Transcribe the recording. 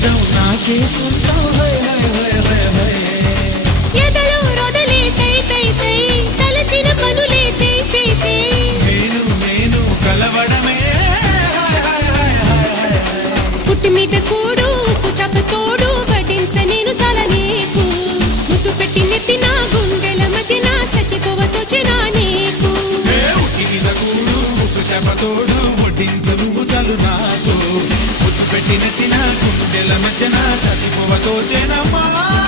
అందం నాకే సొంతం high high high high high ఎదలో రొదలే తై తై తై తలచిన పనులే చేయి చేయి చేయి నేను కలవడమే హై హై హై హై పుట్టి మీద కూడు ఉప్పు చాప తోడు వడ్డించ నేను చాలా నీకు ముద్దు పెట్టి నెత్తి నా గుండెల మధ్య నా సచిపోవతోచెనా నీకు ఉట్టి మీద కూడు ఉప్పు చేప తోడు వడ్డించు నువ్వు చాలు నా